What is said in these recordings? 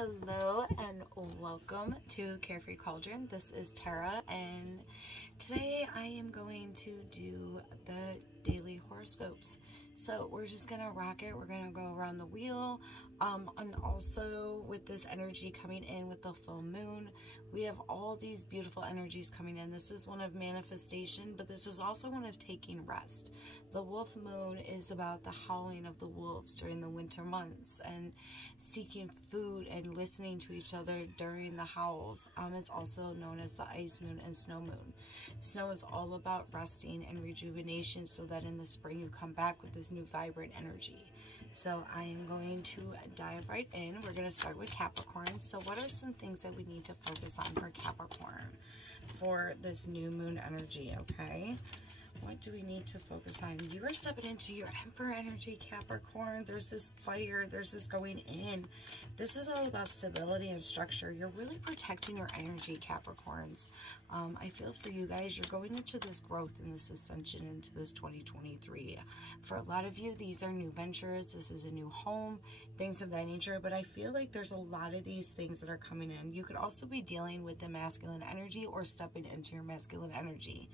Hello and welcome to Carefree Cauldron. This is Tara, and today I am going to do the daily horoscopes. So we're just gonna rock it. We're gonna go around the wheel, and also with this energy coming in with the full moon, we have all these beautiful energies coming in. This is one of manifestation, but this is also one of taking rest. The wolf moon is about the howling of the wolves during the winter months and seeking food and listening to each other during the howls. It's also known as the ice moon and snow moon. Snow is all about resting and rejuvenation so that in the spring you come back with this new vibrant energy. So I am going to dive right in. We're going to start with Capricorn. So what are some things that we need to focus on for Capricorn for this new moon energy? Okay, what do we need to focus on? You are stepping into your Emperor energy, Capricorn. There's this fire. There's this going in. This is all about stability and structure. You're really protecting your energy, Capricorns. I feel for you guys. You're going into this growth and this ascension into this 2023. For a lot of you, these are new ventures. This is a new home, things of that nature. But I feel like there's a lot of these things that are coming in. You could also be dealing with the masculine energy or stepping into your masculine energy.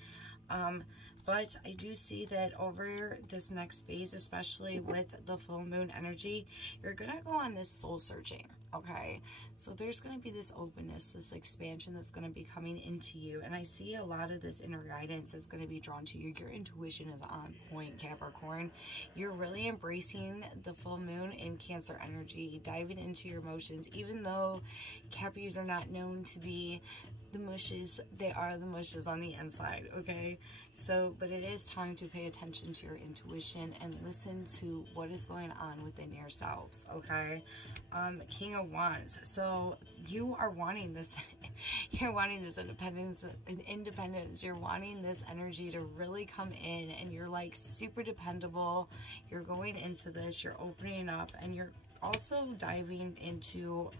But I do see that over this next phase, especially with the full moon energy, you're going to go on this soul searching, okay? So there's going to be this openness, this expansion that's going to be coming into you. And I see a lot of this inner guidance that's going to be drawn to you. Your intuition is on point, Capricorn. You're really embracing the full moon in Cancer energy, diving into your emotions. Even though Cappies are not known to be the mushes, they are the mushes on the inside, okay? So, but it is time to pay attention to your intuition and listen to what is going on within yourselves, okay? King of Wands. So you are wanting this, you're wanting this independence. You're wanting this energy to really come in, and you're like super dependable. You're going into this, you're opening up, and you're also diving into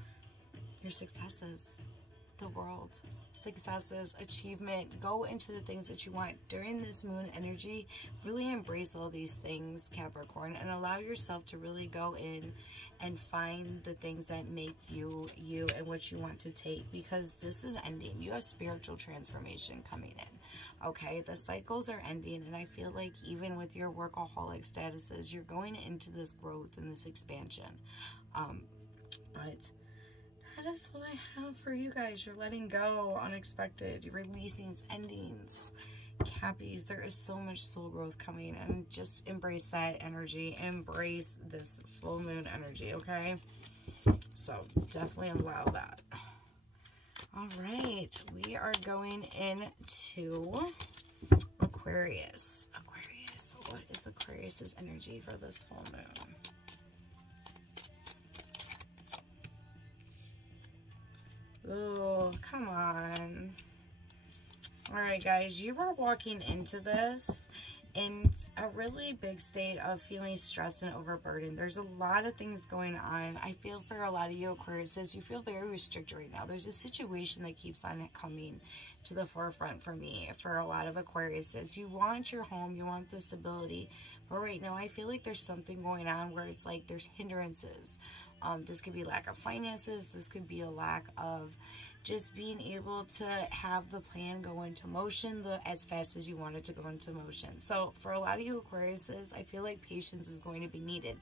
your successes, the world, successes, achievement. Go into the things that you want during this moon energy. Really embrace all these things, Capricorn, and allow yourself to really go in and find the things that make you you and what you want to take, because this is ending. You have spiritual transformation coming in, okay? The cycles are ending, and I feel like even with your workaholic statuses, you're going into this growth and this expansion. But that is what I have for you guys. You're letting go, unexpected. You're releasing endings. Cappies, there is so much soul growth coming, and just embrace that energy. Embrace this full moon energy, okay? So definitely allow that. All right, we are going into Aquarius. Aquarius, what is Aquarius's energy for this full moon? Oh, come on. All right, guys, you are walking into this in a really big state of feeling stressed and overburdened. There's a lot of things going on. I feel for a lot of you Aquariuses, you feel very restricted right now. There's a situation that keeps on coming to the forefront for me. For a lot of Aquariuses, you want your home, you want the stability, but right now I feel like there's something going on where it's like there's hindrances. This could be lack of finances. This could be a lack of just being able to have the plan go into motion as fast as you want it to go into motion. So for a lot of you Aquariuses, I feel like patience is going to be needed.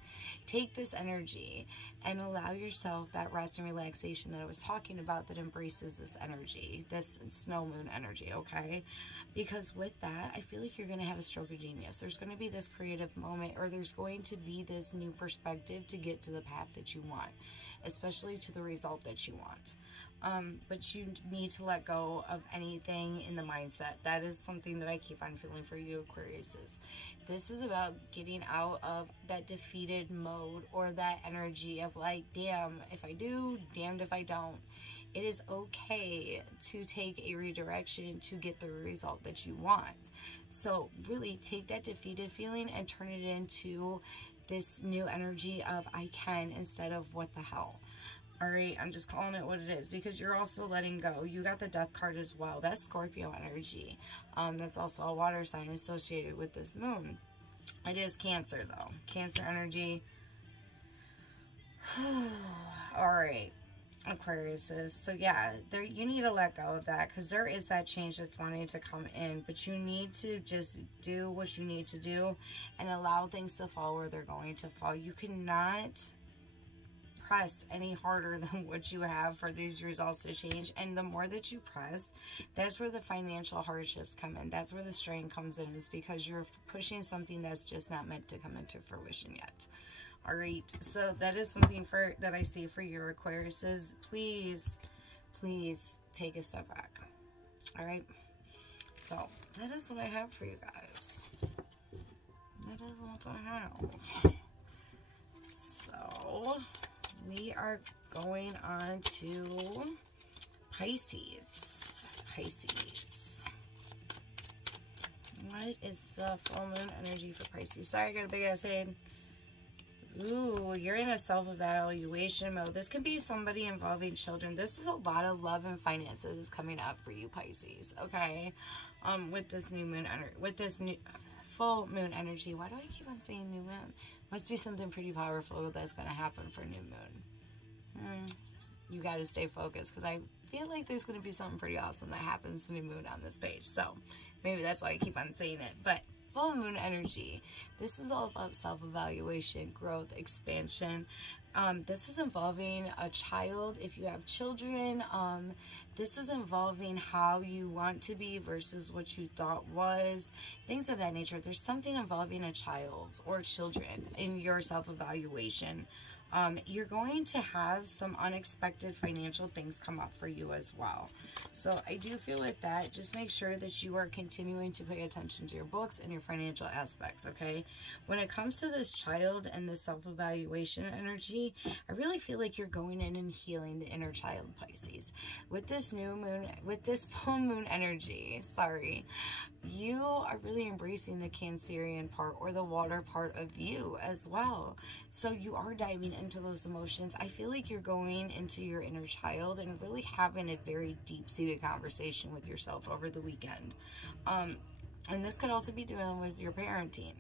Take this energy and allow yourself that rest and relaxation that I was talking about, that embraces this energy, this snow moon energy, okay? Because with that, I feel like you're going to have a stroke of genius. There's going to be this creative moment, or there's going to be this new perspective to get to the path that you want, especially to the result that you want. But you need to let go of anything in the mindset. That is something that I keep on feeling for you Aquariuses. This is about getting out of that defeated mode, or that energy of like, damn if I do, damned if I don't. It is okay to take a redirection to get the result that you want. So really take that defeated feeling and turn it into this new energy of I can, instead of what the hell. All right, I'm just calling it what it is, because you're also letting go. You got the Death card as well. That's Scorpio energy. That's also a water sign associated with this moon. It is Cancer though. Cancer energy. All right. Aquariuses. So yeah, you need to let go of that, because there is that change that's wanting to come in, but you need to just do what you need to do and allow things to fall where they're going to fall. You cannot press any harder than what you have for these results to change. And the more that you press, that's where the financial hardships come in. That's where the strain comes in, is because you're pushing something that's just not meant to come into fruition yet. All right, so that is something that I see for your Aquariuses. Please, please take a step back. All right, so that is what I have for you guys. That is what I have. So we are going on to Pisces. Pisces. What is the full moon energy for Pisces? Sorry, I got a big ass head. Ooh, you're in a self-evaluation mode. This could be somebody involving children. This is a lot of love and finances coming up for you, Pisces. Okay, with this new moon with this new full moon energy. Why do I keep on saying new moon? Must be something pretty powerful that's going to happen for new moon. You got to stay focused, because I feel like there's going to be something pretty awesome that happens to new moon on this page. So maybe that's why I keep on saying it. But full moon energy, this is all about self-evaluation, growth, expansion. This is involving a child. If you have children, this is involving how you want to be versus what you thought was, things of that nature. There's something involving a child or children in your self-evaluation. You're going to have some unexpected financial things come up for you as well. So I do feel with that, just make sure that you are continuing to pay attention to your books and your financial aspects, okay? When it comes to this child and this self-evaluation energy, I really feel like you're going in and healing the inner child, Pisces. With this new moon, with this full moon energy, sorry, you are really embracing the Cancerian part, or the water part of you as well. So you are diving into those emotions. I feel like you're going into your inner child and really having a very deep-seated conversation with yourself over the weekend. And this could also be dealing with your parenting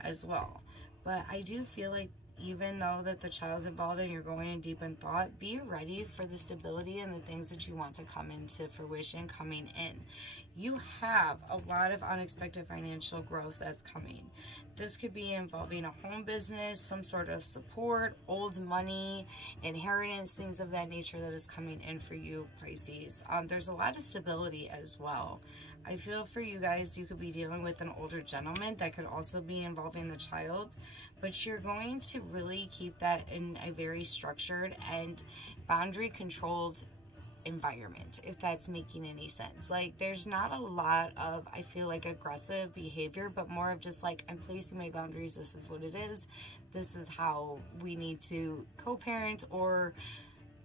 as well. But I do feel like, even though that the child's involved and you're going in deep in thought, be ready for the stability and the things that you want to come into fruition coming in. You have a lot of unexpected financial growth that's coming. This could be involving a home business, some sort of support, old money, inheritance, things of that nature that is coming in for you, Pisces. There's a lot of stability as well. I feel for you guys, you could be dealing with an older gentleman that could also be involving the child, but you're going to really keep that in a very structured and boundary controlled environment, if that's making any sense. Like, there's not a lot of, I feel like, aggressive behavior, but more of just like, I'm placing my boundaries, this is what it is, this is how we need to co-parent or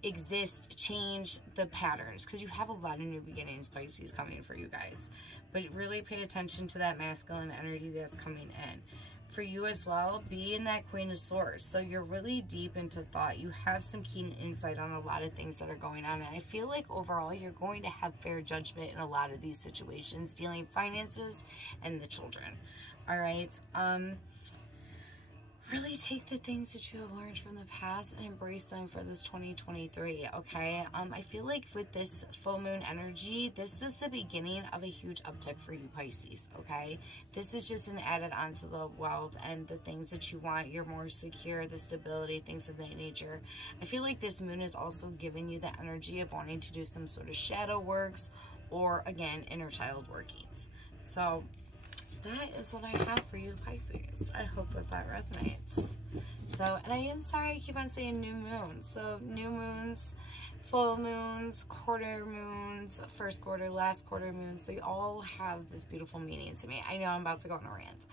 exist, change the patterns, because you have a lot of new beginnings, Pisces, coming for you guys. But really pay attention to that masculine energy that's coming in for you as well. Be in that Queen of Swords, so you're really deep into thought. You have some keen insight on a lot of things that are going on, and I feel like overall you're going to have fair judgment in a lot of these situations dealing finances and the children. All right, really take the things that you have learned from the past and embrace them for this 2023, okay? I feel like with this full moon energy, this is the beginning of a huge uptick for you, Pisces, okay? This is just an added on to the wealth and the things that you want. You're more secure, the stability, things of that nature. I feel like this moon is also giving you the energy of wanting to do some sort of shadow works or, again, inner child workings. So that is what I have for you, Pisces. I hope that that resonates. So, and I am sorry I keep on saying new moon. So new moons, full moons, quarter moons, first quarter, last quarter moons, they all have this beautiful meaning to me. I know I'm about to go on a rant,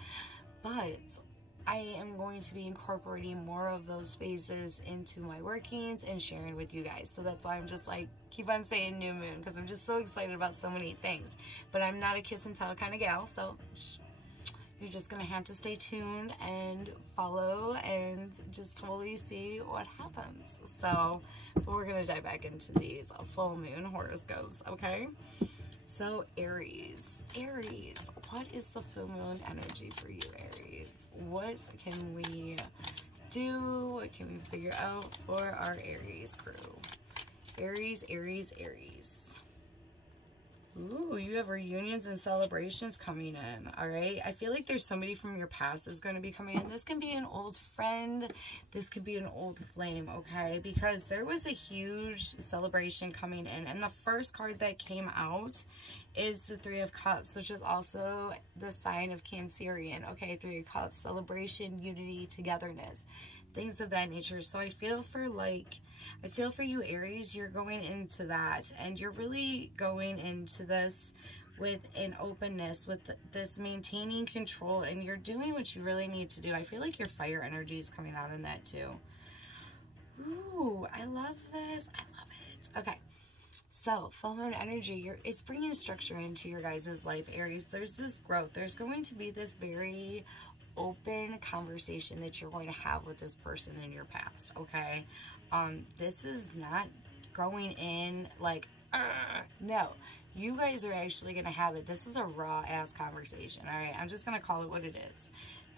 but I am going to be incorporating more of those phases into my workings and sharing with you guys. So that's why I'm just like, keep on saying new moon, because I'm just so excited about so many things. But I'm not a kiss and tell kind of gal, so you're just going to have to stay tuned and follow and just totally see what happens. So, but we're going to dive back into these full moon horoscopes, okay? So, Aries. Aries, what is the full moon energy for you, Aries? What can we do? What can we figure out for our Aries crew? Aries, Aries, Aries. Ooh, you have reunions and celebrations coming in, all right? I feel like there's somebody from your past that's going to be coming in. This can be an old friend. This could be an old flame, okay? Because there was a huge celebration coming in. And the first card that came out is the Three of Cups, which is also the sign of Cancerian, okay? Three of Cups, celebration, unity, togetherness, things of that nature. So I feel for you, Aries, you're going into that, and you're really going into this with an openness, with this maintaining control, and you're doing what you really need to do. I feel like your fire energy is coming out in that too. Ooh, I love this. I love it. Okay. So, full moon energy, it's bringing structure into your guys' life, Aries. There's this growth. There's going to be this very open conversation that you're going to have with this person in your past, okay? This is not going in like, no. You guys are actually going to have it. This is a raw-ass conversation, all right? I'm just going to call it what it is.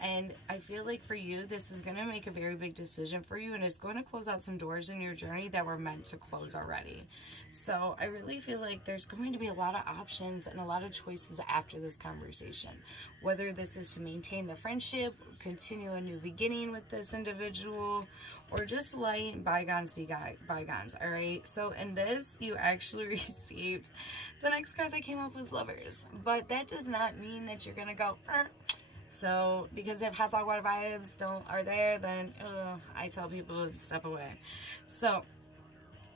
And I feel like for you, this is going to make a very big decision for you, and it's going to close out some doors in your journey that were meant to close already. So I really feel like there's going to be a lot of options and a lot of choices after this conversation. Whether this is to maintain the friendship, continue a new beginning with this individual, or just let bygones be bygones, all right? So in this, you actually received, the next card that came up was Lovers. But that does not mean that you're going to go, So, because if hot dog water vibes are there, then I tell people to step away. So,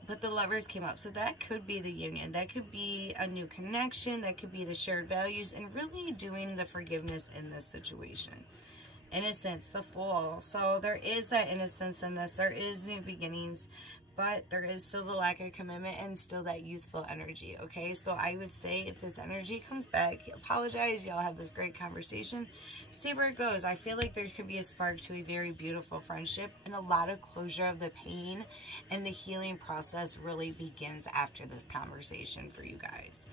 but the Lovers came up. So that could be the union. That could be a new connection. That could be the shared values and really doing the forgiveness in this situation. Innocence, the Fool. So there is that innocence in this. There is new beginnings. But there is still the lack of commitment and still that youthful energy, okay? So I would say if this energy comes back, apologize. Y'all have this great conversation. See where it goes. I feel like there could be a spark to a very beautiful friendship, and a lot of closure of the pain, and the healing process really begins after this conversation for you guys.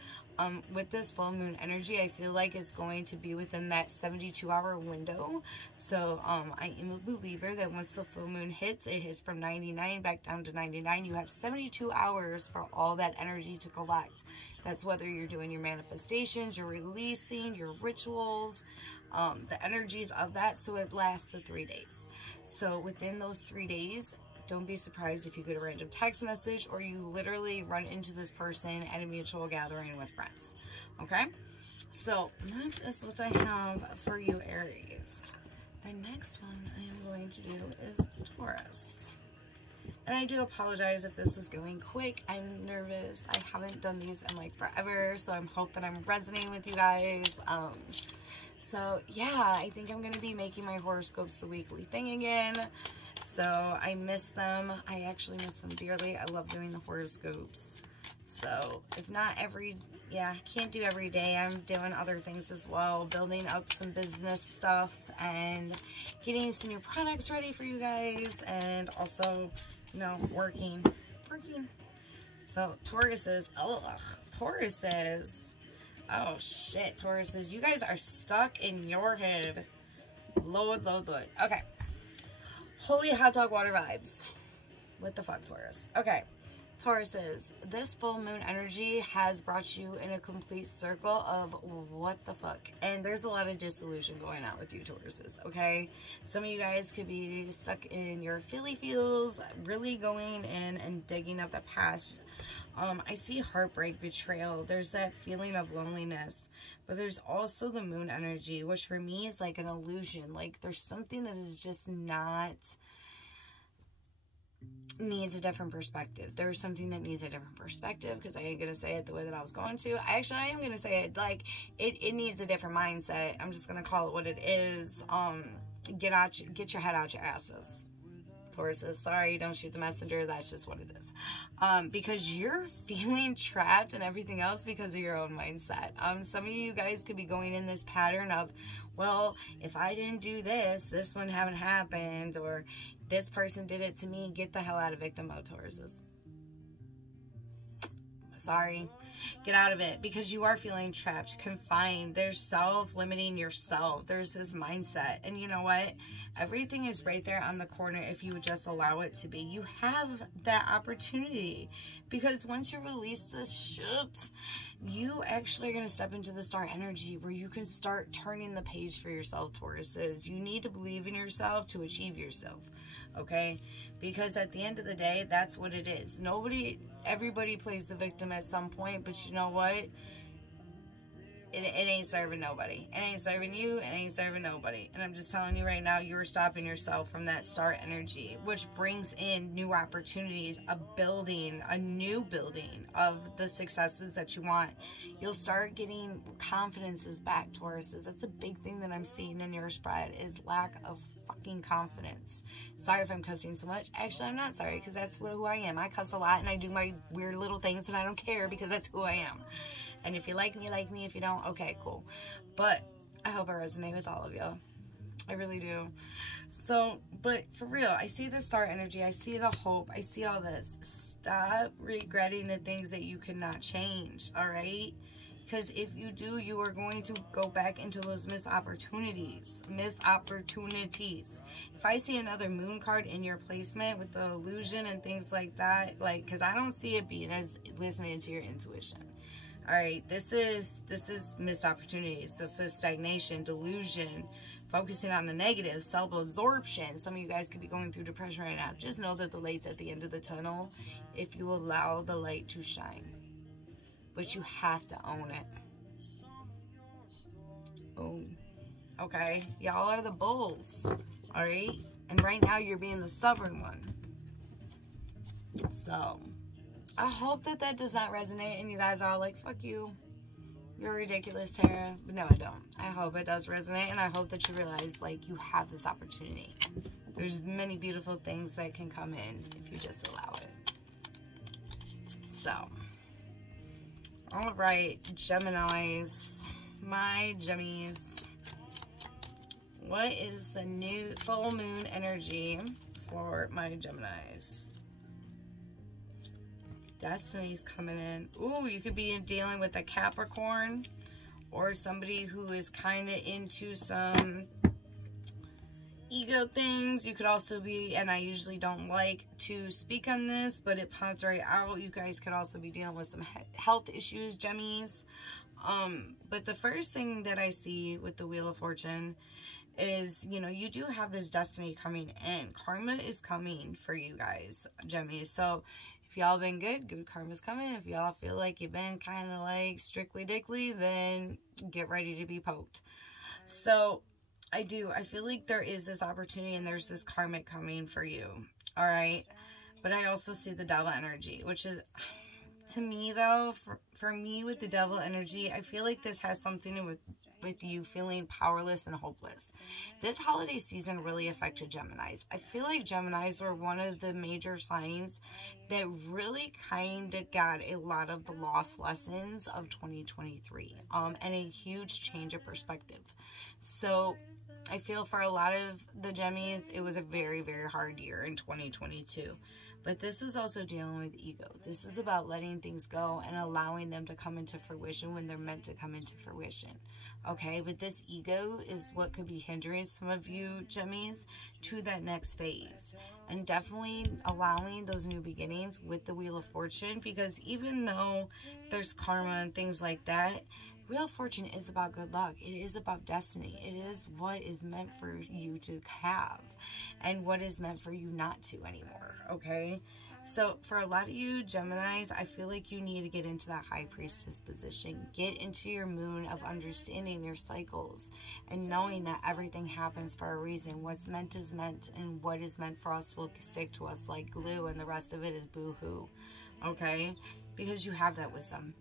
With this full moon energy, I feel like it's going to be within that 72-hour window. So I am a believer that once the full moon hits, it hits from 99 back down to 99. You have 72 hours for all that energy to collect. That's whether you're doing your manifestations, you're releasing, your rituals, the energies of that. So it lasts the 3 days. So within those 3 days, don't be surprised if you get a random text message or you literally run into this person at a mutual gathering with friends. Okay? So that is what I have for you, Aries. The next one I am going to do is Taurus. And I do apologize if this is going quick. I'm nervous. I haven't done these in like forever, so I'm hoping that I'm resonating with you guys. So yeah, I think I'm going to be making my horoscopes the weekly thing again. So I miss them. I actually miss them dearly. I love doing the horoscopes. So if not can't do every day. I'm doing other things as well, building up some business stuff and getting some new products ready for you guys, and also, you know, working. So Tauruses, oh shit, Tauruses, you guys are stuck in your head. Lord. Okay. Holy hot dog water vibes. What the fuck, Taurus? Okay. Tauruses, this full moon energy has brought you in a complete circle of what the fuck. And there's a lot of disillusion going on with you, Tauruses, okay? Some of you guys could be stuck in your Philly feels, really going in and digging up the past. I see heartbreak, betrayal. There's that feeling of loneliness. But there's also the moon energy, which for me is like an illusion. Like there's something that is just not... needs a different perspective. There's something that needs a different perspective, because I ain't gonna say it the way that I was going to. I am gonna say it like it needs a different mindset. I'm just gonna call it what it is. Get your head out your asses, Tauruses. Sorry, don't shoot the messenger. That's just what it is. Because you're feeling trapped and everything else because of your own mindset. Some of you guys could be going in this pattern of, well, if I didn't do this, this wouldn't haven't happened, or this person did it to me. Get the hell out of victim mode, Tauruses. I'm gonna Sorry. Get out of it, because you are feeling trapped, confined. There's self-limiting yourself. There's this mindset. And you know what? Everything is right there on the corner if you would just allow it to be. You have that opportunity, because once you release this shit, you actually are going to step into the star energy where you can start turning the page for yourself, Tauruses. You need to believe in yourself to achieve yourself, okay? Because at the end of the day, that's what it is. Everybody plays the victim at some point, but you know what? It ain't serving nobody. It ain't serving you. It ain't serving nobody. And I'm just telling you right now, you're stopping yourself from that star energy, which brings in new opportunities, a new building of the successes that you want. You'll start getting confidences back, Tauruses. That's a big thing that I'm seeing in your spread, is lack of fucking confidence. Sorry if I'm cussing so much. Actually, I'm not sorry, because that's who I am. I cuss a lot, and I do my weird little things, and I don't care, because that's who I am. And if you like me, like me. If you don't, okay, cool. But I hope I resonate with all of you. I really do. So, but for real, I see the star energy. I see the hope. I see all this. Stop regretting the things that you cannot change, all right? Because if you do, you are going to go back into those missed opportunities. If I see another moon card in your placement with the illusion and things like that, like, because I don't see it being as listening to your intuition. All right, this is missed opportunities. This is stagnation, delusion, focusing on the negative, self-absorption. Some of you guys could be going through depression right now. Just know that the light's at the end of the tunnel if you allow the light to shine. But you have to own it. Oh, okay. Y'all are the bulls, all right? And right now you're being the stubborn one. So I hope that does not resonate and you guys are all like, fuck you. You're ridiculous, Tara. But no, I don't. I hope it does resonate, and I hope that you realize, like, you have this opportunity. There's many beautiful things that can come in if you just allow it. So, all right, Geminis. My Gemmies. What is the new full moon energy for my Geminis? Destiny's coming in. Ooh, you could be dealing with a Capricorn or somebody who is kind of into some ego things. You could also be, and I usually don't like to speak on this, but it pops right out. You guys could also be dealing with some health issues, Gemmies. But the first thing that I see with the Wheel of Fortune is, you know, you do have this destiny coming in. Karma is coming for you guys, Gemmies. So if y'all been good karma's coming. If y'all feel like you've been kind of like strictly dickly, then get ready to be poked. So I feel like there is this opportunity and there's this karmic coming for you. All right. But I also see the devil energy, which is, to me though, for me with the devil energy, I feel like this has something to do with you feeling powerless and hopeless. This holiday season really affected Geminis. I feel like Geminis were one of the major signs that really kind of got a lot of the lost lessons of 2023 and a huge change of perspective. So I feel for a lot of the Gemmies, it was a very, very hard year in 2022. But this is also dealing with ego. This is about letting things go and allowing them to come into fruition when they're meant to come into fruition. Okay, but this ego is what could be hindering some of you Gemmies to that next phase. And definitely allowing those new beginnings with the Wheel of Fortune, because even though there's karma and things like that, Wheel of Fortune is about good luck. It is about destiny. It is what is meant for you to have and what is meant for you not to anymore, okay? So for a lot of you Geminis, I feel like you need to get into that High Priestess position. Get into your moon of understanding your cycles and knowing that everything happens for a reason. What's meant is meant, and what is meant for us will stick to us like glue, and the rest of it is boo-hoo, okay? Because you have that wisdom.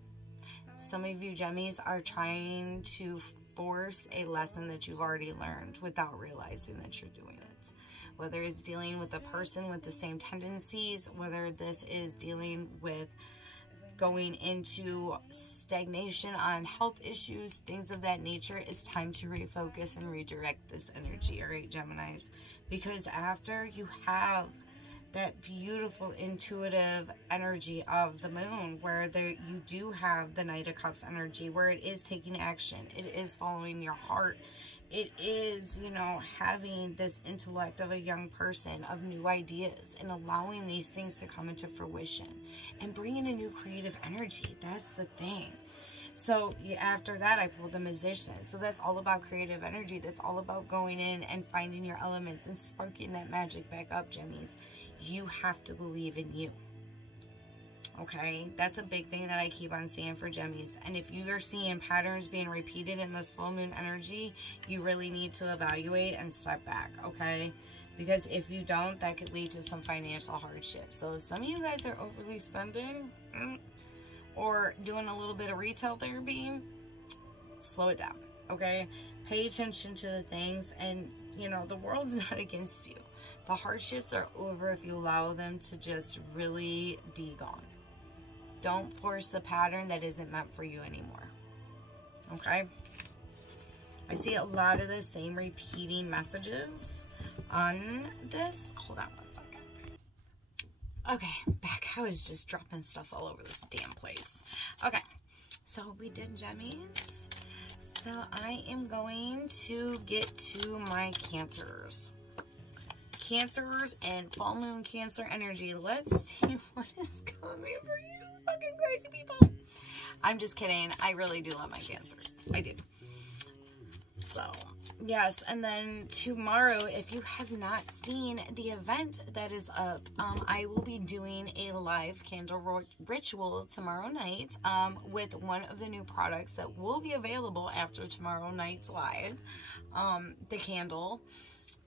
Some of you Gemmies are trying to force a lesson that you've already learned without realizing that you're doing it. Whether it's dealing with a person with the same tendencies, whether this is dealing with going into stagnation on health issues, things of that nature, it's time to refocus and redirect this energy, all right, Geminis? Because after you have that beautiful intuitive energy of the moon, where you do have the Knight of Cups energy, where it is taking action, it is following your heart, it is, you know, having this intellect of a young person, of new ideas, and allowing these things to come into fruition and bringing a new creative energy. That's the thing. So after that, I pulled the Magician. So that's all about creative energy. That's all about going in and finding your elements and sparking that magic back up, Gemmies. You have to believe in you. Okay, that's a big thing that I keep on saying for Gemmies. And if you are seeing patterns being repeated in this full moon energy, you really need to evaluate and step back, okay? Because if you don't, that could lead to some financial hardship. So if some of you guys are overly spending or doing a little bit of retail therapy, slow it down, okay? Pay attention to the things, and, you know, the world's not against you. The hardships are over if you allow them to just really be gone. Don't force the pattern that isn't meant for you anymore. Okay? I see a lot of the same repeating messages on this. Hold on one second. Okay, back. I was just dropping stuff all over the damn place. Okay, so we did Gemmies. So I am going to get to my Cancers. Cancers and full moon Cancer energy. Let's see what is coming for you fucking crazy people. I'm just kidding. I really do love my Cancers. I do. So, yes. And then tomorrow, if you have not seen the event that is up, I will be doing a live candle ritual tomorrow night with one of the new products that will be available after tomorrow night's live, the candle.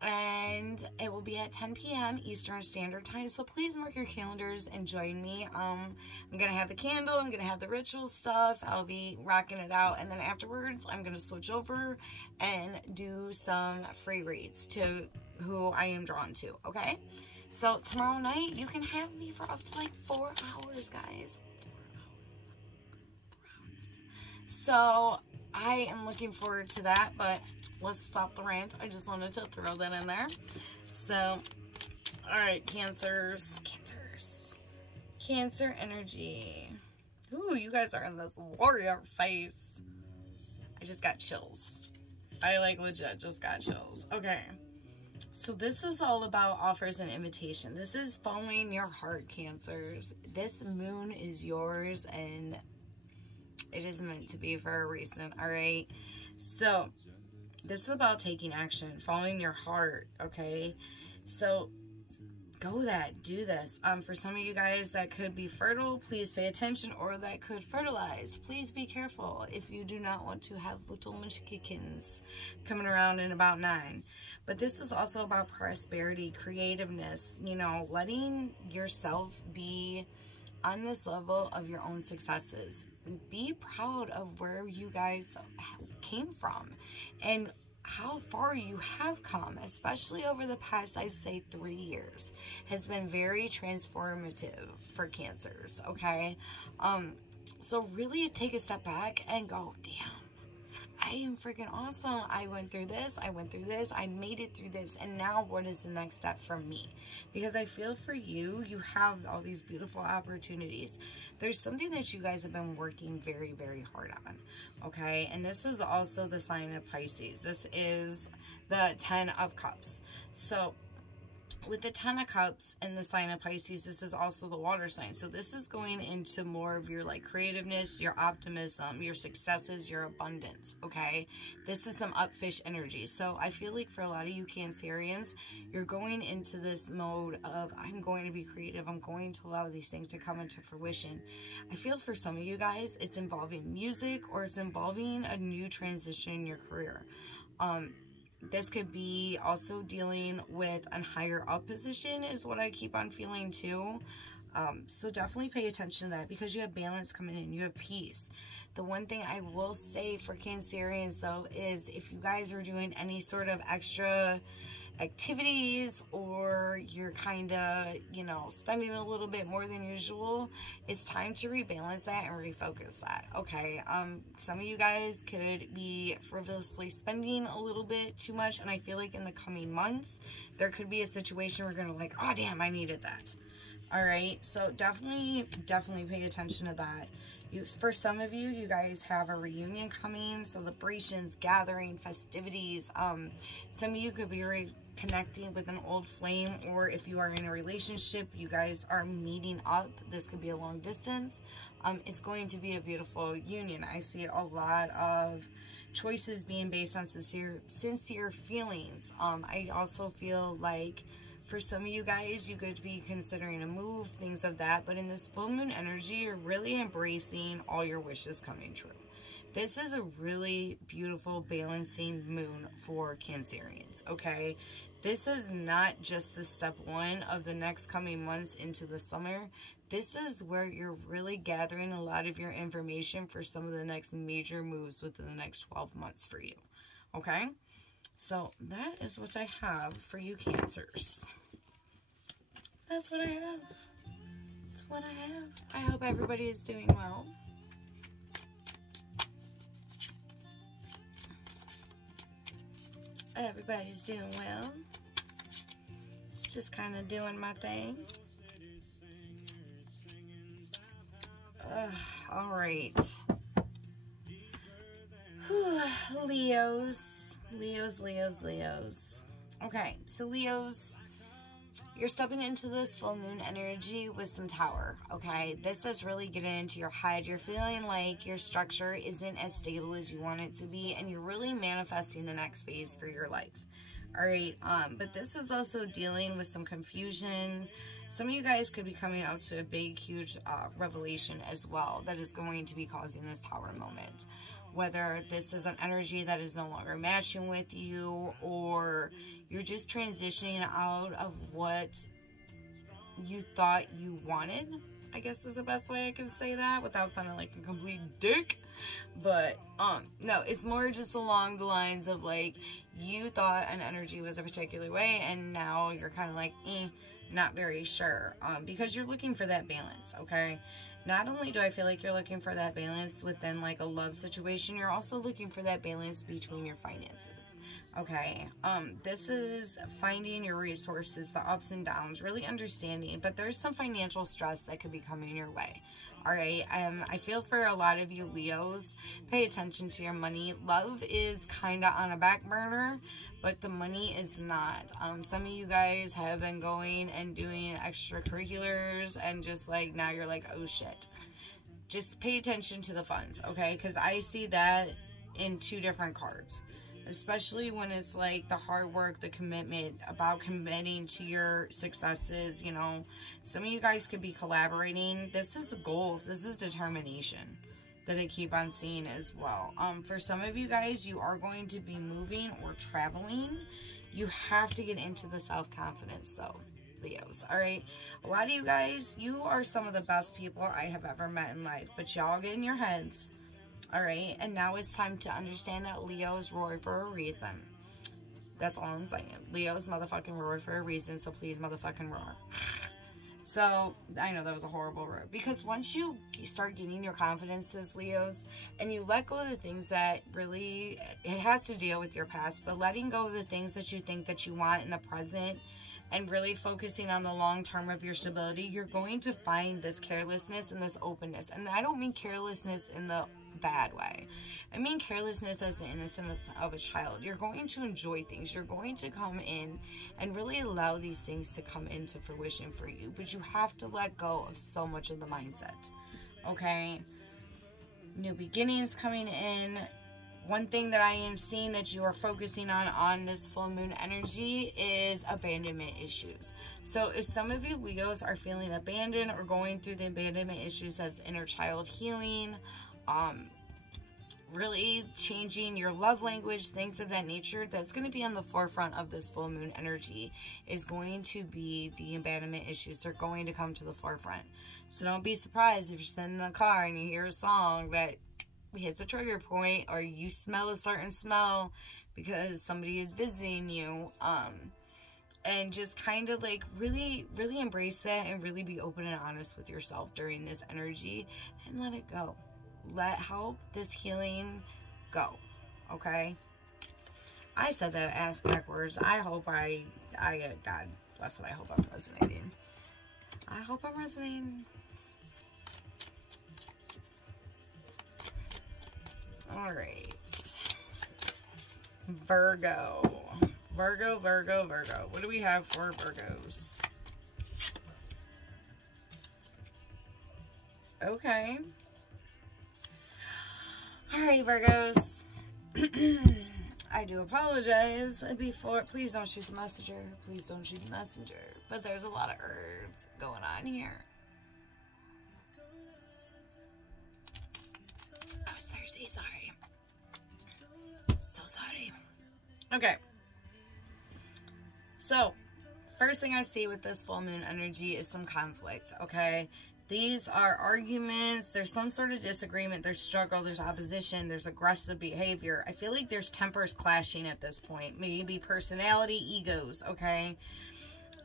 And it will be at 10 p.m. Eastern Standard Time. So please mark your calendars and join me. I'm going to have the candle. I'm going to have the ritual stuff. I'll be rocking it out. And then afterwards, I'm going to switch over and do some free reads to who I am drawn to. Okay? So tomorrow night, you can have me for up to like 4 hours, guys. 4 hours. So I am looking forward to that, but let's stop the rant. I just wanted to throw that in there. So, all right, Cancers. Cancer energy. Ooh, you guys are in this warrior face. I just got chills. I like legit just got chills. Okay. So this is all about offers and invitation. This is following your heart, Cancers. This moon is yours, and it is meant to be for a reason, all right? So this is about taking action, following your heart, okay? So go do this. For some of you guys that could be fertile, please pay attention, or that could fertilize. Please be careful if you do not want to have little munchkins coming around in about 9. But this is also about prosperity, creativeness, you know, letting yourself be on this level of your own successes. Be proud of where you guys came from and how far you have come, especially over the past, I say 3 years, has been very transformative for Cancers, okay? So really take a step back and go, damn, I am freaking awesome. I went through this, I made it through this, and now what is the next step for me? Because I feel for you, you have all these beautiful opportunities. There's something that you guys have been working very, very hard on, okay? And this is also the sign of Pisces. This is the 10 of Cups. So with the 10 of Cups and the sign of Pisces, this is also the water sign. So this is going into more of your like creativeness, your optimism, your successes, your abundance, okay? This is some upfish energy. So I feel like for a lot of you Cancerians, you're going into this mode of, I'm going to be creative. I'm going to allow these things to come into fruition. I feel for some of you guys, it's involving music, or it's involving a new transition in your career. This could be also dealing with a higher up position is what I keep on feeling too. So definitely pay attention to that, because you have balance coming in. You have peace. The one thing I will say for Cancerians though is if you guys are doing any sort of extra activities, or you're kind of, you know, spending a little bit more than usual, it's time to rebalance that and refocus that, okay? Some of you guys could be frivolously spending a little bit too much, and I feel like in the coming months, there could be a situation where you're gonna like, oh damn, I needed that. All right, so definitely pay attention to that. For some of you, you guys have a reunion coming, celebrations, gathering, festivities. Some of you could be reconnecting with an old flame, or if you are in a relationship, you guys are meeting up. This could be a long distance. It's going to be a beautiful union. I see a lot of choices being based on sincere feelings. I also feel like for some of you guys, you could be considering a move, things of that. But in this full moon energy, you're really embracing all your wishes coming true. This is a really beautiful balancing moon for Cancerians, okay? This is not just the step one of the next coming months into the summer. This is where you're really gathering a lot of your information for some of the next major moves within the next 12 months for you, okay? So that is what I have for you Cancers. That's what I have. That's what I have. I hope everybody is doing well. Everybody's doing well. Just kind of doing my thing. All right. Whew, Leos. Okay, so Leos, you're stepping into this full moon energy with some Tower, okay? This is really getting into your head. You're feeling like your structure isn't as stable as you want it to be, and you're really manifesting the next phase for your life. All right, but this is also dealing with some confusion. Some of you guys could be coming out to a big, huge revelation as well that is going to be causing this Tower moment. Whether this is an energy that is no longer matching with you, or you're just transitioning out of what you thought you wanted, I guess is the best way I can say that without sounding like a complete dick. But no, it's more just along the lines of like, you thought an energy was a particular way, and now you're kind of like, not very sure, because you're looking for that balance, okay? Not only do I feel like you're looking for that balance within like a love situation, you're also looking for that balance between your finances, okay? This is finding your resources, the ups and downs, really understanding, but there's some financial stress that could be coming your way. All right, I feel for a lot of you Leos, pay attention to your money. Love is kind of on a back burner, but the money is not. Some of you guys have been going and doing extracurriculars, and just like now you're like, oh shit. Just pay attention to the funds, okay? Because I see that in two different cards. Especially when it's like the hard work, the commitment, about committing to your successes, you know. Some of you guys could be collaborating. This is goals. This is determination that I keep on seeing as well. For some of you guys, you are going to be moving or traveling. You have to get into the self-confidence, though, Leos, all right? A lot of you guys, you are some of the best people I have ever met in life, but y'all get in your heads. All right, and now it's time to understand that Leos roar for a reason. That's all I'm saying. Leos motherfucking roar for a reason, so please motherfucking roar. So, I know that was a horrible roar. Because once you start gaining your confidences, Leos, and you let go of the things that really, it has to deal with your past, but letting go of the things that you think that you want in the present, and really focusing on the long term of your stability, you're going to find this carelessness and this openness. And I don't mean carelessness in the bad way. I mean carelessness as the innocence of a child. You're going to enjoy things. You're going to come in and really allow these things to come into fruition for you. But you have to let go of so much of the mindset. Okay? New beginnings coming in. One thing that I am seeing that you are focusing on this full moon energy is abandonment issues. So if some of you Leos are feeling abandoned or going through the abandonment issues as inner child healing, really changing your love language, things of that nature, that's going to be on the forefront of this full moon energy, is going to be the abandonment issues. They're going to come to the forefront. So don't be surprised if you're sitting in the car and you hear a song that hits a trigger point, or you smell a certain smell because somebody is visiting you. and just kind of like really embrace that and really be open and honest with yourself during this energy and let it go. Help this healing go. Okay? I said that ass backwards. I hope God bless it, I hope I'm resonating. I hope I'm resonating. Alright. Virgo. Virgo. What do we have for Virgos? Okay. Alright, Virgos. I do apologize before. Please don't shoot the messenger. Please don't shoot the messenger. But there's a lot of herbs going on here. I was thirsty. Sorry. So sorry. Okay. So, first thing I see with this full moon energy is some conflict, okay? These are arguments, there's some sort of disagreement, there's struggle, there's opposition, there's aggressive behavior. I feel like there's tempers clashing at this point. Maybe personality, egos, okay?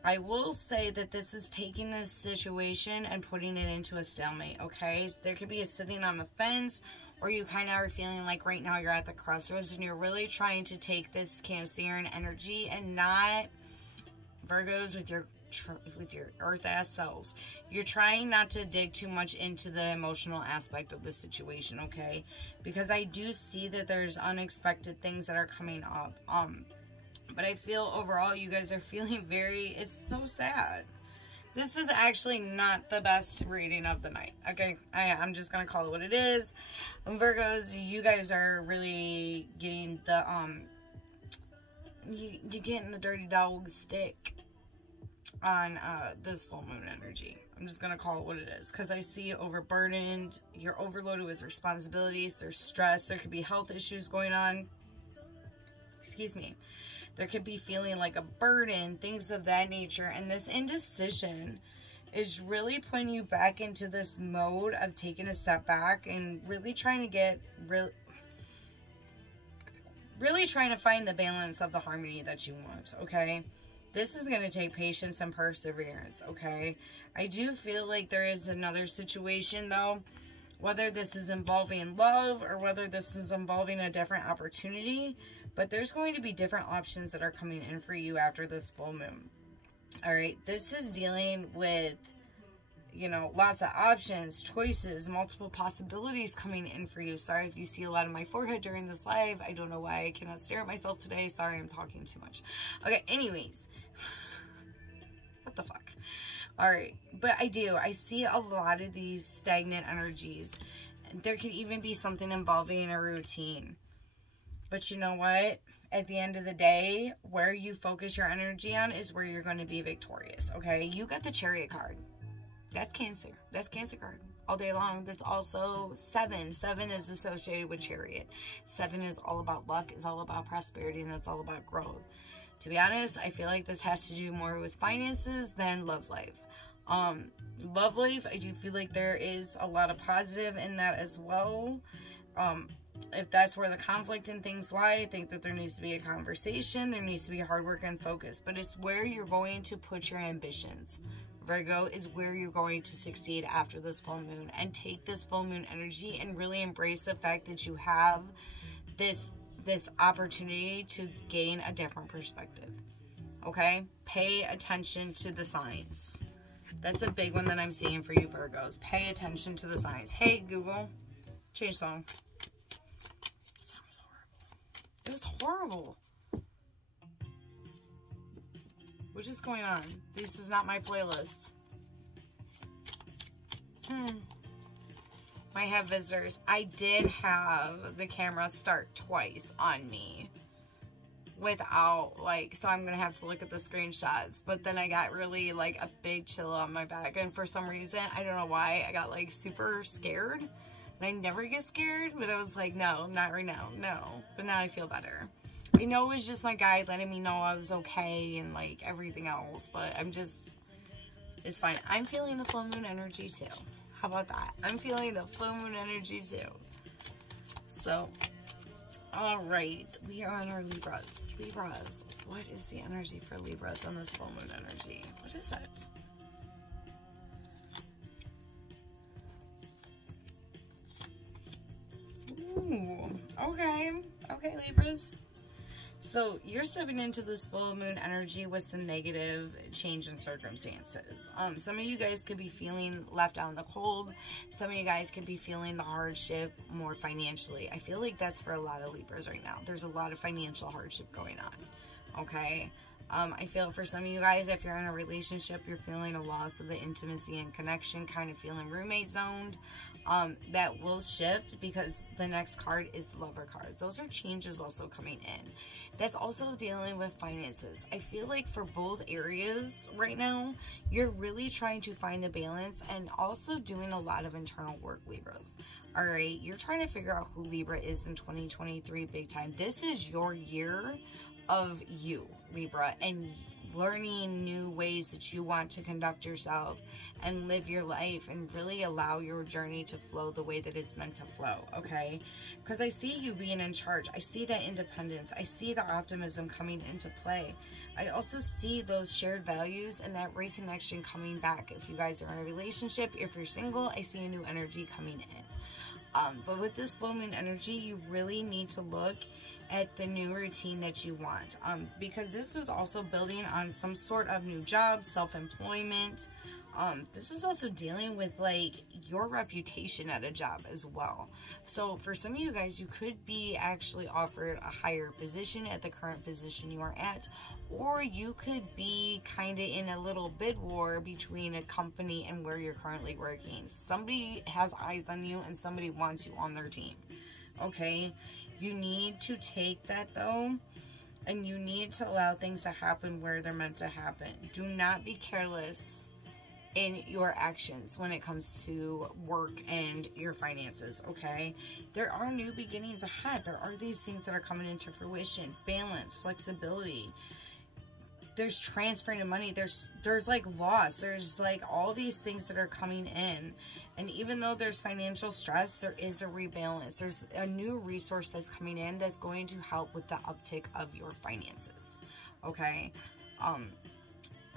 I will say that this is taking this situation and putting it into a stalemate, okay? So there could be a sitting on the fence, or you kind of are feeling like right now you're at the crossroads and you're really trying to take this Cancerian energy and not, Virgos, with your earth ass selves, you're trying not to dig too much into the emotional aspect of the situation, okay? Because I do see that there's unexpected things that are coming up, but I feel overall you guys are feeling it's so sad. This is actually not the best reading of the night, okay? I'm just gonna call it what it is. Virgos, you guys are really getting the you're getting the dirty dog stick on this full moon energy. I'm just gonna call it what it is, because I see overburdened, you're overloaded with responsibilities, there's stress, there could be health issues going on, excuse me, there could be feeling like a burden, things of that nature, and this indecision is really putting you back into this mode of taking a step back and really trying to get really trying to find the balance of the harmony that you want, okay? This is going to take patience and perseverance, okay? I do feel like there is another situation, though, whether this is involving love or whether this is involving a different opportunity, but there's going to be different options that are coming in for you after this full moon, all right? This is dealing with, you know, lots of options, choices, multiple possibilities coming in for you. Sorry if you see a lot of my forehead during this live. I don't know why I cannot stare at myself today. Sorry, I'm talking too much. Okay, anyways. What the fuck? Alright, but I see a lot of these stagnant energies. There could even be something involving a routine. But you know what? At the end of the day, where you focus your energy on is where you're going to be victorious, okay? You got the Chariot card. That's Cancer. That's Cancer card all day long. That's also 7. 7 is associated with Chariot. 7 is all about luck, is all about prosperity, and it's all about growth. To be honest, I feel like this has to do more with finances than love life. Love life, I do feel like there is a lot of positive in that as well. If that's where the conflict and things lie, I think that there needs to be a conversation. There needs to be hard work and focus. But it's where you're going to put your ambitions. Virgo, is where you're going to succeed after this full moon. And take this full moon energy and really embrace the fact that you have this opportunity to gain a different perspective. Okay? Pay attention to the signs. That's a big one that I'm seeing for you, Virgos. Pay attention to the signs. Hey, Google. Change song. The song was horrible. It was horrible. What is going on? This is not my playlist. Might have visitors. I did have the camera start twice on me without, like, so I'm gonna have to look at the screenshots, but then I got really, like, a big chill on my back, and for some reason, I don't know why, I got, like, super scared, and I never get scared, but I was like, no, not right now, no, but now I feel better. I know it was just my guide letting me know I was okay, and, like, everything else, but I'm just, it's fine. I'm feeling the full moon energy, too. How about that? I'm feeling the full moon energy, too. So, All right, we are on our Libras. Libras, what is the energy for Libras on this full moon energy? What is it? Ooh, okay, Libras. So you're stepping into this full moon energy with some negative change in circumstances. Some of you guys could be feeling left out in the cold. Some of you guys could be feeling the hardship more financially. I feel like that's for a lot of Libras right now. There's a lot of financial hardship going on. Okay. I feel for some of you guys, if you're in a relationship, you're feeling a loss of the intimacy and connection, kind of feeling roommate zoned. That will shift because the next card is the Lover card. Those are changes also coming in. That's also dealing with finances. I feel like for both areas right now, you're really trying to find the balance and also doing a lot of internal work, Libras. All right, you're trying to figure out who Libra is in 2023 big time. This is your year of you, Libra, and learning new ways that you want to conduct yourself and live your life and really allow your journey to flow the way that it's meant to flow, okay? Because I see you being in charge. I see that independence. I see the optimism coming into play. I also see those shared values and that reconnection coming back. If you guys are in a relationship, if you're single, I see a new energy coming in. But with this full moon energy, you really need to look at the new routine that you want, because this is also building on some sort of new job, self-employment. This is also dealing with like your reputation at a job as well. So for some of you guys, you could be actually offered a higher position at the current position you are at, or you could be kind of in a little bid war between a company and where you're currently working. Somebody has eyes on you and somebody wants you on their team, okay? You need to take that though, and you need to allow things to happen where they're meant to happen. Do not be careless in your actions when it comes to work and your finances, okay? There are new beginnings ahead. There are these things that are coming into fruition. Balance, flexibility. There's transferring of money. There's like loss. There's like all these things that are coming in. And even though there's financial stress, there is a rebalance. There's a new resource that's coming in that's going to help with the uptick of your finances, okay?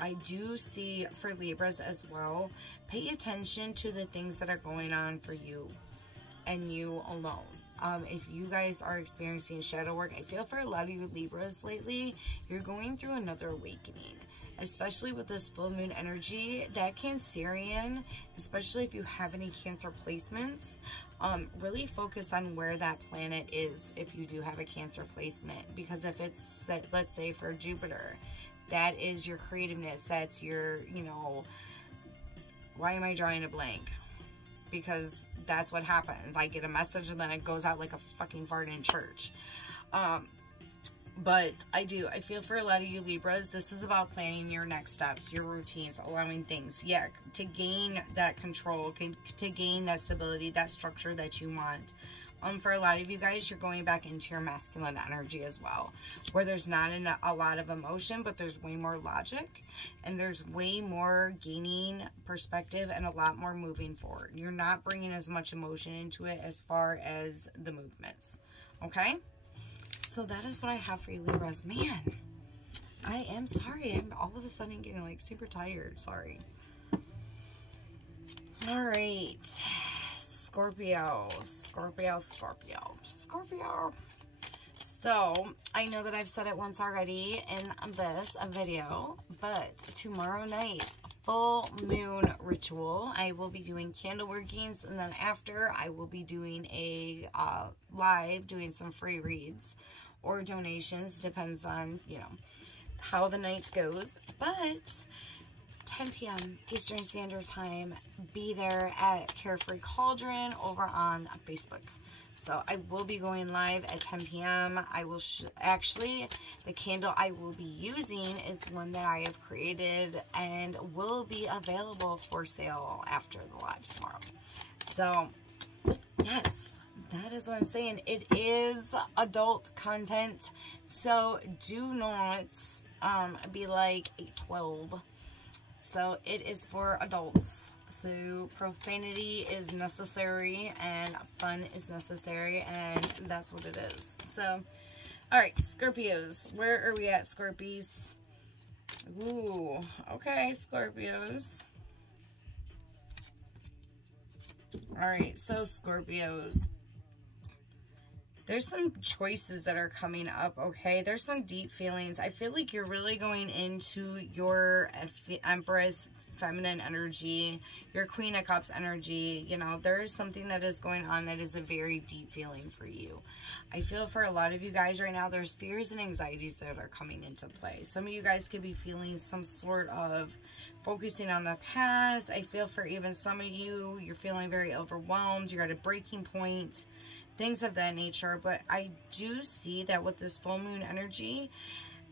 I do see for Libras as well, pay attention to the things that are going on for you and you alone. If you guys are experiencing shadow work, I feel for a lot of you Libras lately, you're going through another awakening, especially with this full moon energy. That Cancerian, especially if you have any Cancer placements, really focus on where that planet is if you do have a Cancer placement, because if it's set, let's say for Jupiter, that is your creativeness. That's your, you know, why am I drawing a blank? Because that's what happens. I get a message and then it goes out like a fucking fart in church. But I feel for a lot of you Libras, this is about planning your next steps, your routines, allowing things, yeah, to gain that control, to gain that stability, that structure that you want. For a lot of you guys, you're going back into your masculine energy as well, where there's not a lot of emotion, but there's way more logic, and there's way more gaining perspective and a lot more moving forward. You're not bringing as much emotion into it as far as the movements, okay? So that is what I have for you, Libras. Man, I am sorry. I'm all of a sudden getting like super tired. Sorry. All right. Scorpio. So, I know that I've said it once already in this video, but tomorrow night, full moon ritual, I will be doing candle workings, and then after, I will be doing a live, doing some free reads or donations, depends on, you know, how the night goes, but 10 p.m. Eastern Standard Time, be there at Carefree Cauldron over on Facebook. So I will be going live at 10 p.m. I will actually, the candle I will be using is one that I have created and will be available for sale after the live tomorrow. So yes, that is what I'm saying. It is adult content, so do not be like 8-12. So it is for adults. So profanity is necessary and fun is necessary, and that's what it is. So, all right, Scorpios. Where are we at, Scorpies? Ooh, okay, Scorpios. All right, so Scorpios. There's some choices that are coming up, okay? There's some deep feelings. I feel like you're really going into your Empress feminine energy, your Queen of Cups energy. You know, there is something that is going on that is a very deep feeling for you. I feel for a lot of you guys right now, there's fears and anxieties that are coming into play. Some of you guys could be feeling some sort of focusing on the past. I feel for even some of you, you're feeling very overwhelmed. You're at a breaking point. Things of that nature. But I do see that with this full moon energy,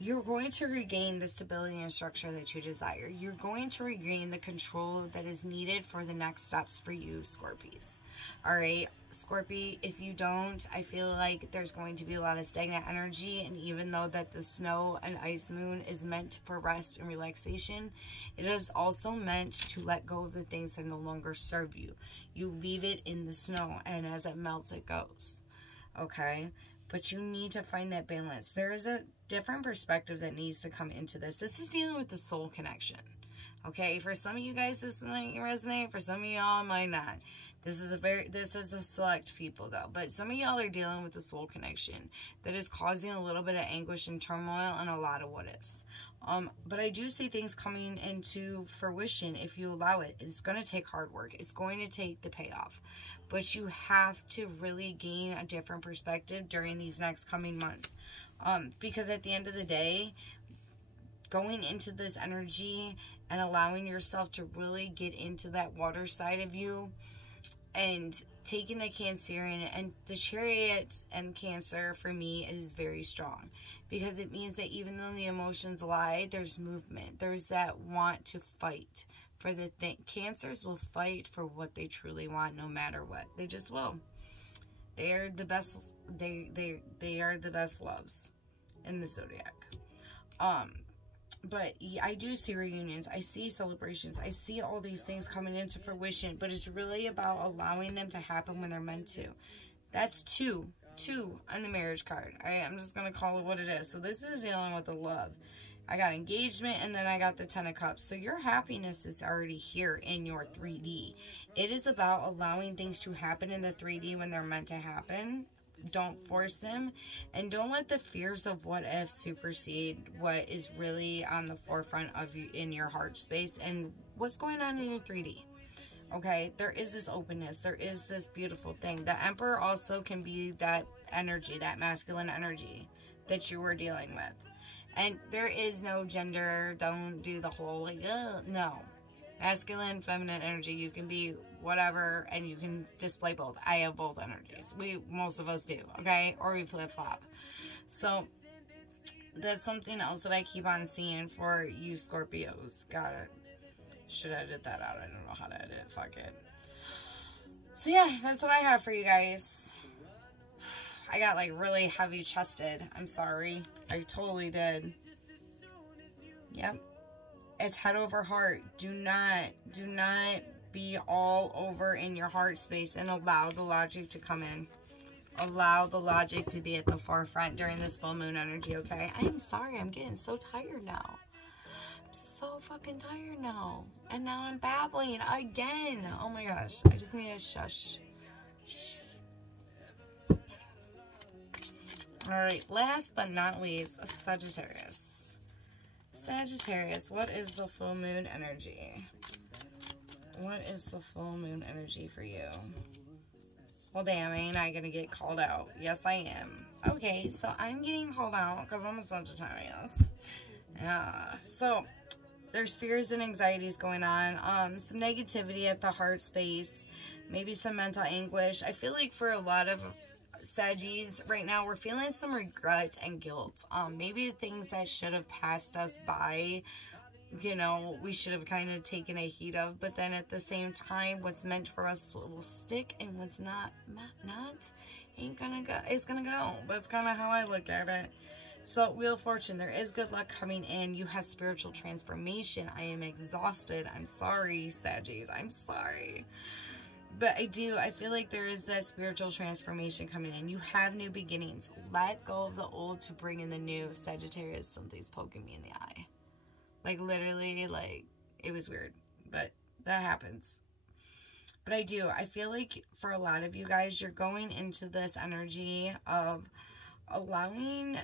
you're going to regain the stability and structure that you desire. You're going to regain the control that is needed for the next steps for you, Scorpies. All right, Scorpio, if you don't, I feel like there's going to be a lot of stagnant energy. And even though that the snow and ice moon is meant for rest and relaxation, it is also meant to let go of the things that no longer serve you. You leave it in the snow, and as it melts, it goes. Okay? But you need to find that balance. There is a different perspective that needs to come into this. This is dealing with the soul connection. Okay? For some of you guys, this might resonate. For some of y'all, it might not. This is a select people though. But some of y'all are dealing with the soul connection that is causing a little bit of anguish and turmoil and a lot of what ifs. But I do see things coming into fruition if you allow it. It's going to take hard work. It's going to take the payoff. But you have to really gain a different perspective during these next coming months. Because at the end of the day, going into this energy and allowing yourself to really get into that water side of you, and taking the Cancerian and the Chariot and Cancer for me is very strong, because it means that even though the emotions lie, there's movement. There's that want to fight for the thing. Cancers will fight for what they truly want no matter what. They just will. They are the best. They are the best loves in the zodiac. But I do see reunions. I see celebrations. I see all these things coming into fruition. But it's really about allowing them to happen when they're meant to. That's two on the marriage card. I'm just going to call it what it is. So this is dealing with the love. I got engagement, and then I got the 10 of Cups. So your happiness is already here in your 3D. It is about allowing things to happen in the 3D when they're meant to happen. Don't force them, and don't let the fears of what if supersede what is really on the forefront of you in your heart space and what's going on in your 3D. Okay, there is this openness. There is this beautiful thing. The Emperor also can be that energy, that masculine energy that you were dealing with. And there is no gender. Don't do the whole like, no. Masculine, feminine energy. You can be whatever, and you can display both. I have both energies. Most of us do, okay? Or we flip-flop. So that's something else that I keep on seeing for you Scorpios. Got it. Should edit that out. I don't know how to edit. Fuck it. So yeah, that's what I have for you guys. I got like really heavy chested. I'm sorry. I totally did. Yep. It's head over heart. Do not be all over in your heart space, and allow the logic to come in. Allow the logic to be at the forefront during this full moon energy, okay? I am sorry. I'm getting so tired now. I'm so fucking tired now. And now I'm babbling again. Oh my gosh. I just need a shush. Alright, last but not least, Sagittarius. Sagittarius, what is the full moon energy? What is the full moon energy for you? Well, damn, ain't I gonna get called out? Yes, I am. Okay, so I'm getting called out because I'm a Sagittarius. So there's fears and anxieties going on. Some negativity at the heart space. Maybe some mental anguish. I feel like for a lot of Saggies right now, we're feeling some regret and guilt. Maybe the things that should have passed us by, you know, we should have kind of taken a heed of, but then at the same time, what's meant for us will stick, and what's not ain't gonna go. It's gonna go. That's kind of how I look at it. So, Wheel of Fortune, there is good luck coming in. You have spiritual transformation. I am exhausted. I'm sorry, Saggies. I'm sorry. But I feel like there is that spiritual transformation coming in. You have new beginnings. Let go of the old to bring in the new. Sagittarius, something's poking me in the eye. Like, literally, like, it was weird. But that happens. But I feel like for a lot of you guys, you're going into this energy of allowing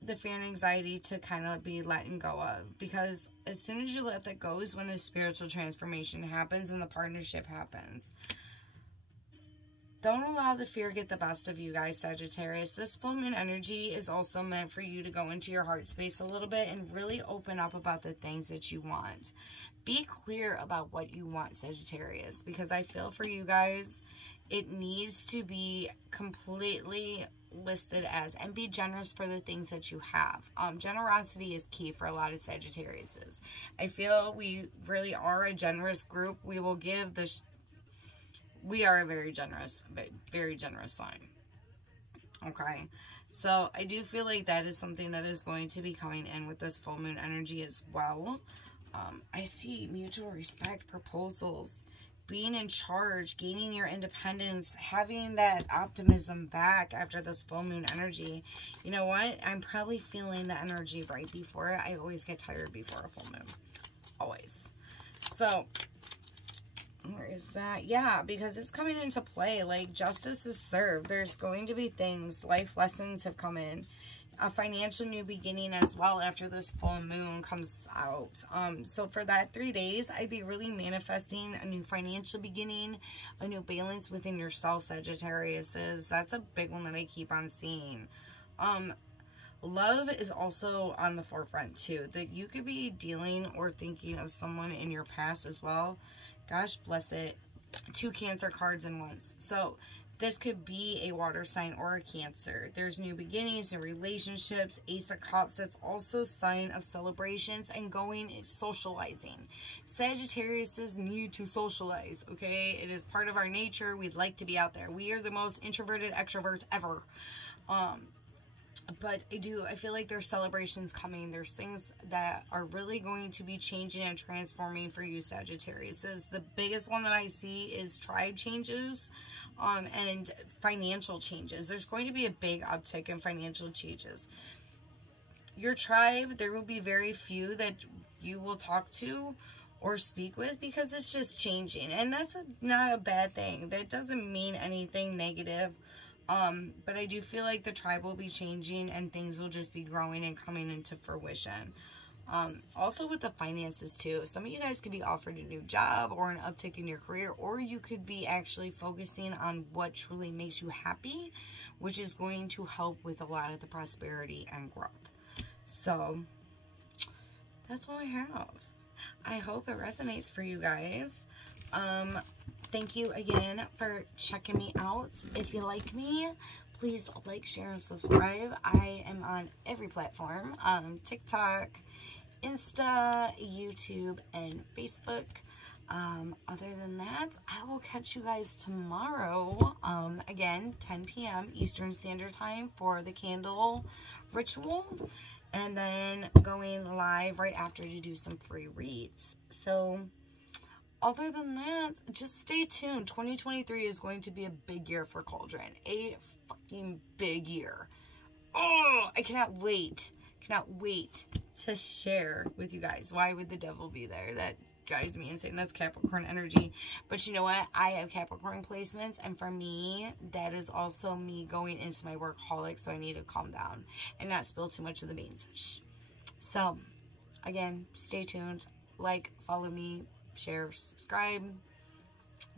the fear and anxiety to kind of be letting go of. Because as soon as you let that go is when the spiritual transformation happens and the partnership happens. Don't allow the fear get the best of you guys, Sagittarius. This full moon energy is also meant for you to go into your heart space a little bit and really open up about the things that you want. Be clear about what you want, Sagittarius, because I feel for you guys, it needs to be completely listed as, and be generous for the things that you have. Generosity is key for a lot of Sagittariuses. I feel we really are a generous group. We will give this. We are a very generous sign. Okay. So I do feel like that is something that is going to be coming in with this full moon energy as well. I see mutual respect, proposals, being in charge, gaining your independence, having that optimism back after this full moon energy. You know what? I'm probably feeling the energy right before it. I always get tired before a full moon. Always. So, where is that? Yeah, because it's coming into play. Like, justice is served. There's going to be things, life lessons have come in. A financial new beginning as well after this full moon comes out. So for that 3 days, I'd be really manifesting a new financial beginning, a new balance within yourself, Sagittarius. That's a big one that I keep on seeing. Love is also on the forefront too. That you could be dealing or thinking of someone in your past as well. Gosh bless it. 2 Cancer cards in once. So this could be a water sign or a Cancer. There's new beginnings, new relationships. Ace of Cups, that's also a sign of celebrations and going and socializing. Sagittarius need to socialize, okay? It is part of our nature. We'd like to be out there. We are the most introverted extroverts ever. But I feel like there's celebrations coming. There's things that are really going to be changing and transforming for you, Sagittarius. The biggest one that I see is tribe changes and financial changes. There's going to be a big uptick in financial changes. Your tribe, there will be very few that you will talk to or speak with because it's just changing. And that's not a bad thing. That doesn't mean anything negative. But I do feel like the tribe will be changing and things will just be growing and coming into fruition. Also with the finances too, some of you guys could be offered a new job or an uptick in your career, or you could be actually focusing on what truly makes you happy, which is going to help with a lot of the prosperity and growth. So that's all I have. I hope it resonates for you guys. Thank you again for checking me out. If you like me, please like, share, and subscribe. I am on every platform. TikTok, Insta, YouTube, and Facebook. Other than that, I will catch you guys tomorrow. Again, 10 p.m. Eastern Standard Time for the candle ritual. And then going live right after to do some free reads. So other than that, just stay tuned. 2023 is going to be a big year for Cauldron. A fucking big year. Oh, I cannot wait. Cannot wait to share with you guys. Why would the devil be there? That drives me insane. That's Capricorn energy. But you know what? I have Capricorn placements. And for me, that is also me going into my workaholic. So I need to calm down and not spill too much of the beans. Shh. So, again, stay tuned. Like, follow me. Share, subscribe,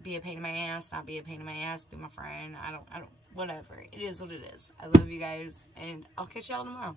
be a pain in my ass, not be a pain in my ass, be my friend, I don't, whatever. It is what it is. I love you guys, and I'll catch y'all tomorrow.